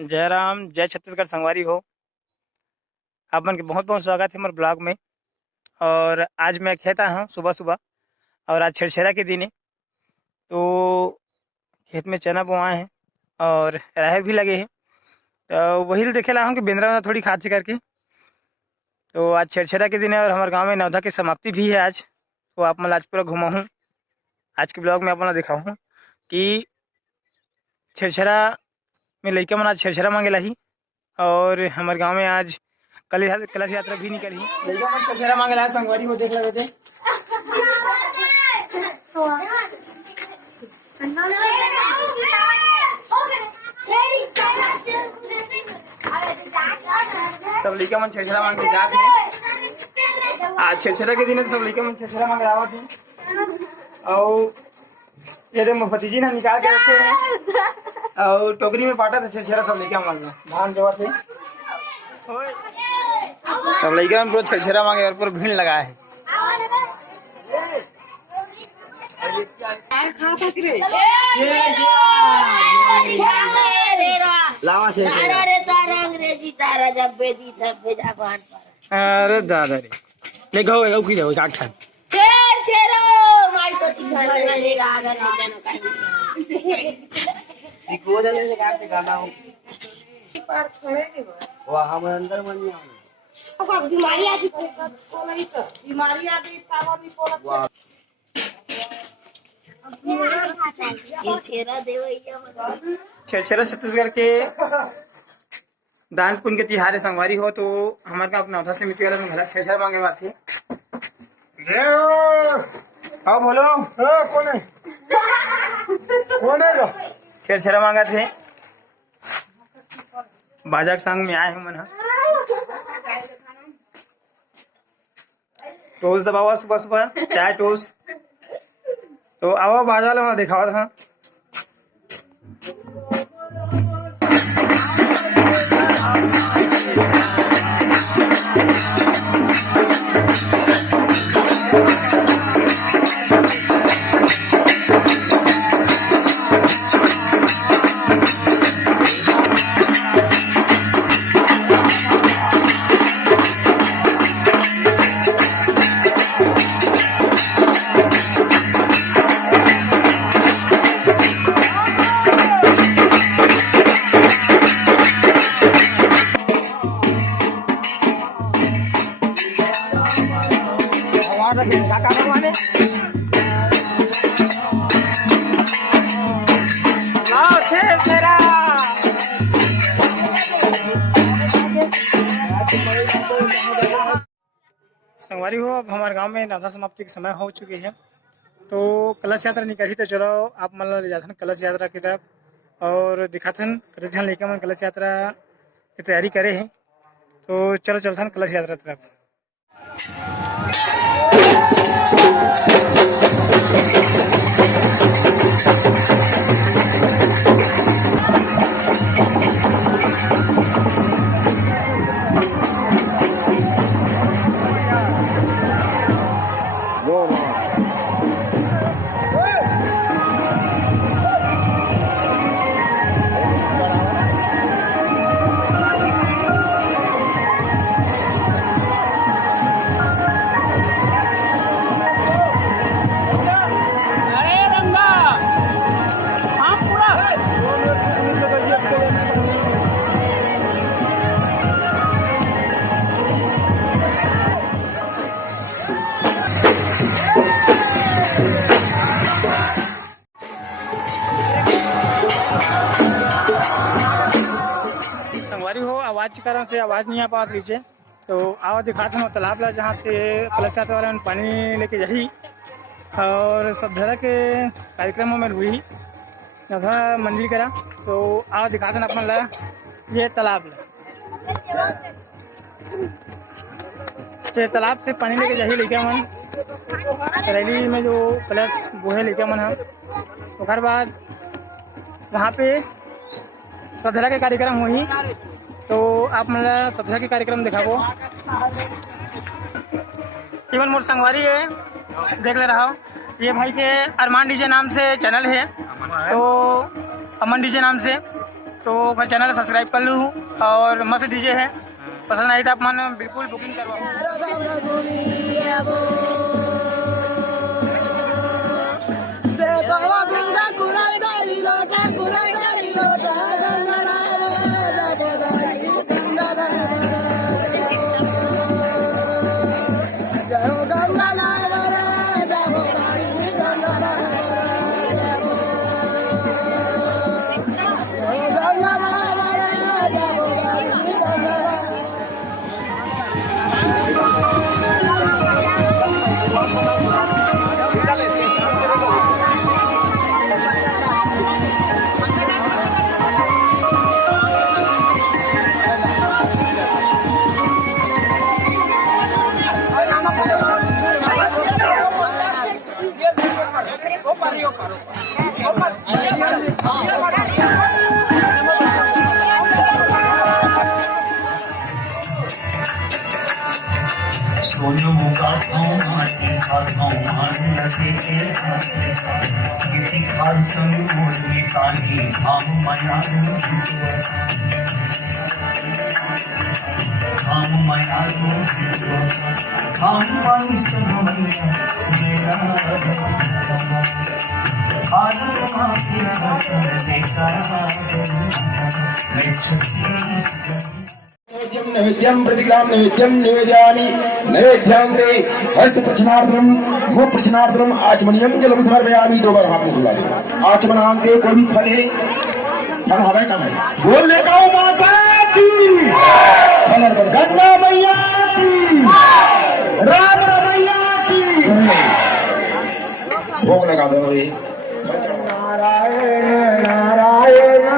जय राम, जय छत्तीसगढ़ संगवारी हो। आप मन के बहुत बहुत स्वागत है हमारे ब्लॉग में। और आज मैं खेत आया हूँ सुबह सुबह, और आज छेरछेरा के दिन है तो खेत में चना बोआए हैं और राहेर भी लगे हैं। तो वही देखे ला हूँ कि बेंद्रा थोड़ी खाद से करके। तो आज छेरछेरा के दिन है और हमारे गाँव में नवधा की समाप्ति भी है आज। तो आप मैं आज पूरा घुमा हूँ। आज के ब्लॉग में अपना दिखाऊँ कि छेरछेरा में लड़का मन आज छेरछेरा मांगे ला ही। और हमारे गांव में आज कलश यात्रा भी निकली। लड़का मन छेरछेरा मांगे ला संगवारी को देख लगे थे। सब लड़का मन छेरछेरा मांग के जाते हैं। आज छेरछेरा के दिन है तो सब लड़का मन छेरछेरा मांगे आवत है। और ये देखो भतीजी ने निकाल के रखे हैं और टोकरी में बांटा था छेरछेरा सब लड़का मांग धान जोवा थे। सब लड़का मन पूरा छेरछेरा मांगे और पूरा भीड़ लगा है। अरे दादा रे ले गाओ गाओ की जाओ चाट खान छेरछेरा छत्तीसगढ़ के दान पुण्य के तिहार संगवारी हो। तो हमारे गाँव नवधा समिति वाला में छेरछेरा मांगे बात है। हाँ बोलो कौन है छेरछेरा मांगा थे। बाजा के संग में आए हैं मन। टोस दबावा सुबह सुबह चाय टोस। तो आओ बाजा वाला मैं दिखावा था। संगवारी हो, अब हमारे गांव में नवधा समाप्ति के समय हो चुकी है। तो कलश यात्रा निकली। तो चलो आप मन ले जाथन कलश यात्रा की तरफ और दिखाथन कतने झन लइका मन कलश यात्रा की तैयारी करे हैं। तो चलो चलथन कलश यात्रा तरफ। आवाज के कारण से आवाज नहीं आ पाती नीचे। तो आवाज दिखाते हैं तालाब ला जहाँ से कलश यात्रा वाले पानी लेके जाही। और सब धरा के कार्यक्रमों में हुई नवधा मंदिर करा। तो आवाज दिखाते हैं अपन ला ये तालाब तालाब से पानी लेके जाही लड़का मन रैली में जो कलश बोहे लड़का मन है। उसके बाद वहाँ पे सधरा के कार्यक्रम हुई। तो आप मतलब सधरा के कार्यक्रम दिखाओ। केवल मोर संगवारी है देख ले रहा हो। ये भाई के अरमान डीजे नाम से चैनल है। तो अमन डीजे नाम से तो मैं चैनल सब्सक्राइब कर लूँ और मस्त डीजे है, पसंद आई तो आप मन बिल्कुल बुकिंग करवाओ। सोनू गाथों माटी खाथों मान लगे के हाथे किसी खाल संग मोरनी कानी हम माया हम माया हम वंश भैया मेरा आनंद माफी देखा मैं नैवेद्यं प्रतिग्राम नैवेद्यं निवेदयामि नैवेद्यान्ते हस्त प्रचनार्थम मुख प्रचनार्थम आचमनीयं जलम समर्पयामि। 2 बार हाथ में धुला ले। आचमनान्ते कोई भी फल है, फल हवे कम है, बोलने का माता की गंगा मैया की राम मैया की भोग लगा दो। नारायण नारायण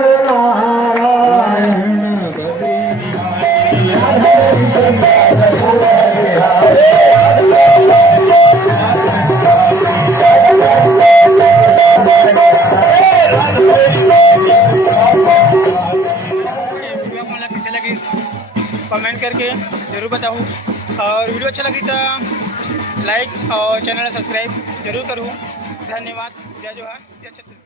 कमेंट करके जरूर बताऊँ और वीडियो अच्छा लगी तो लाइक और चैनल सब्सक्राइब जरूर करूँ। धन्यवाद। जय जोहार, जय छत्तीसगढ़।